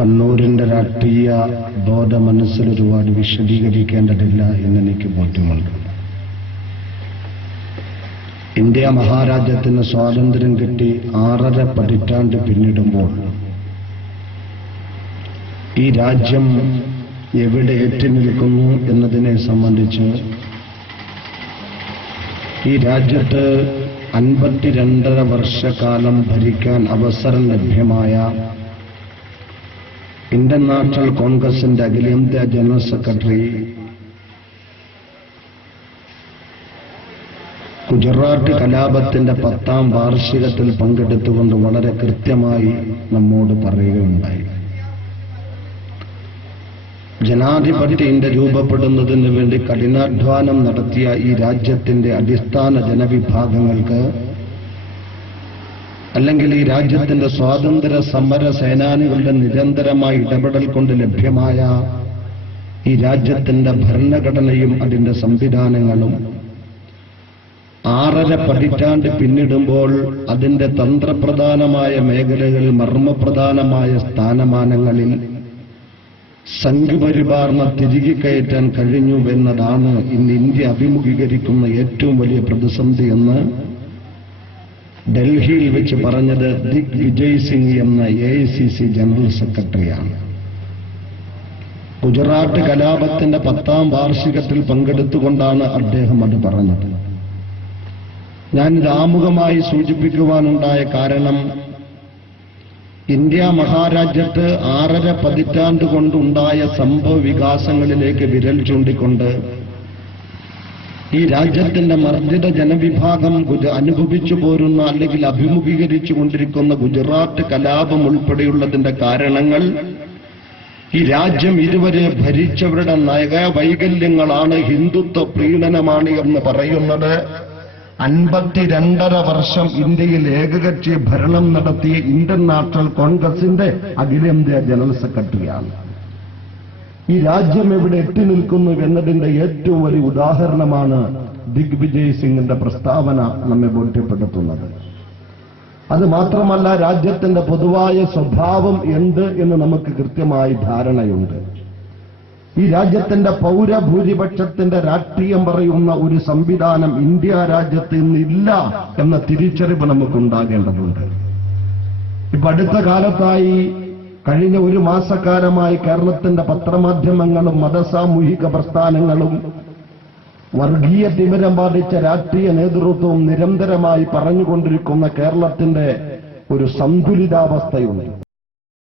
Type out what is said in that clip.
കണ്ണൂരിന്റെ രാഷ്ട്രീയ ബോധ മനസ്സിൽ ഒരുപാട് വിശദീകരിക്കേണ്ടതില്ല എന്നെനിക്ക് ബോധ്യമുണ്ട്. ഇന്ത്യ മഹാരാജ്യത്തിന് സ്വാതന്ത്ര്യം കിട്ടി 6.5 പതിറ്റാണ്ട് പിന്നിടുമ്പോൾ ഈ രാജ്യം എവിടെ എത്തി നിൽക്കുന്നു എന്നതിനെ സംബന്ധിച്ച് ഈ രാജ്യത്ത് 52.5 വർഷക്കാലം ഭരിക്കാൻ അവസരം ലഭ്യമായ ഇന്ത്യൻ നാഷണൽ കോൺഗ്രസിന്റെ അഖിലേന്ത്യാ ജനറൽ സെക്രട്ടറി ഗുജറാത്ത് കലാപത്തിന്റെ 10ാം വാർഷികത്തിൽ പങ്കെടുത്തുകൊണ്ട് വളരെ കൃത്യമായി നമ്മോട് പറയുകയുണ്ടായി. ജനാധിപത്യ ഇന്ത്യ രൂപപ്പെടുന്നതിന് വേണ്ടി കഠിനാധ്വാനം നടത്തിയ ഈ രാജ്യത്തിന്റെ അടിസ്ഥാന ജനവിഭാഗങ്ങൾക്ക്, അല്ലെങ്കിൽ ഈ രാജ്യത്തിന്റെ സ്വാതന്ത്ര്യ സമര സേനാനികളുടെ നിരന്തരമായ ഇടപെടൽ കൊണ്ട് ലഭ്യമായ ഈ രാജ്യത്തിന്റെ ഭരണഘടനയും അതിന്റെ സംവിധാനങ്ങളും 6.5 പതിറ്റാണ്ട് പിന്നിടുമ്പോൾ അതിന്റെ തന്ത്രപ്രധാനമായ മേഖലകളിൽ, മർമ്മപ്രധാനമായ സ്ഥാനമാനങ്ങളിൽ സംഘപരിവാറിനെ തിരികെ കയറ്റാൻ കഴിഞ്ഞുവെന്നതാണ് ഇന്ന് ഇന്ത്യ അഭിമുഖീകരിക്കുന്ന ഏറ്റവും വലിയ പ്രതിസന്ധി എന്ന് ഡൽഹിയിൽ വെച്ച് പറഞ്ഞത് ദിഗ്വിജയ് സിംഗ് എന്ന AICC ജനറൽ സെക്രട്ടറിയാണ്. ഗുജറാത്ത് കലാപത്തിന്റെ 10ാം വാർഷികത്തിൽ പങ്കെടുത്തുകൊണ്ടാണ് അദ്ദേഹം അത് പറഞ്ഞത്. ഞാനിത് ആമുഖമായി സൂചിപ്പിക്കുവാനുണ്ടായ കാരണം, ഇന്ത്യ മഹാരാജ്യത്ത് 6.5 പതിറ്റാണ്ട് കൊണ്ടുണ്ടായ സംഭവ വികാസങ്ങളിലേക്ക് വിരൽ ചൂണ്ടിക്കൊണ്ട് ഈ രാജ്യത്തിന്റെ മർദ്ദിത ജനവിഭാഗം അനുഭവിച്ചു പോരുന്ന, അല്ലെങ്കിൽ അഭിമുഖീകരിച്ചു കൊണ്ടിരിക്കുന്ന ഗുജറാത്ത് കലാപം ഉൾപ്പെടെയുള്ളതിന്റെ കാരണങ്ങൾ ഈ രാജ്യം ഇതുവരെ ഭരിച്ചവരുടെ നയവൈകല്യങ്ങളാണ്, ഹിന്ദുത്വ പ്രീണനമാണ് എന്ന് പറയുന്നത് 52.5 വർഷം ഇന്ത്യയിൽ ഏകകക്ഷി ഭരണം നടത്തിയ ഇന്ത്യൻ നാഷണൽ കോൺഗ്രസിന്റെ അഖിലേന്ത്യാ ജനറൽ സെക്രട്ടറിയാണ്. ഈ രാജ്യം എവിടെ എത്തി നിൽക്കുന്നു എന്നതിന്റെ ഏറ്റവും വലിയ ഉദാഹരണമാണ് ദിഗ്വിജയ് സിംഗിന്റെ പ്രസ്താവന നമ്മെ ബോധ്യപ്പെടുത്തുന്നത്. അത് മാത്രമല്ല, രാജ്യത്തിന്റെ പൊതുവായ സ്വഭാവം എന്ത് എന്ന് നമുക്ക് കൃത്യമായി ധാരണയുണ്ട്. ഈ രാജ്യത്തിന്റെ പൗരഭൂരിപക്ഷത്തിന്റെ രാഷ്ട്രീയം പറയുന്ന ഒരു സംവിധാനം ഇന്ത്യ രാജ്യത്ത് ഇന്നില്ല എന്ന തിരിച്ചറിവ് നമുക്കുണ്ടാകേണ്ടതുണ്ട്. ഇപ്പൊ അടുത്ത കാലത്തായി, കഴിഞ്ഞ 1 മാസക്കാലമായി കേരളത്തിന്റെ പത്രമാധ്യമങ്ങളും മതസാമൂഹിക പ്രസ്ഥാനങ്ങളും വർഗീയ തിമിരം ബാധിച്ച രാഷ്ട്രീയ നേതൃത്വവും നിരന്തരമായി പറഞ്ഞുകൊണ്ടിരിക്കുന്ന കേരളത്തിന്റെ ഒരു സന്തുലിതാവസ്ഥയുണ്ട്.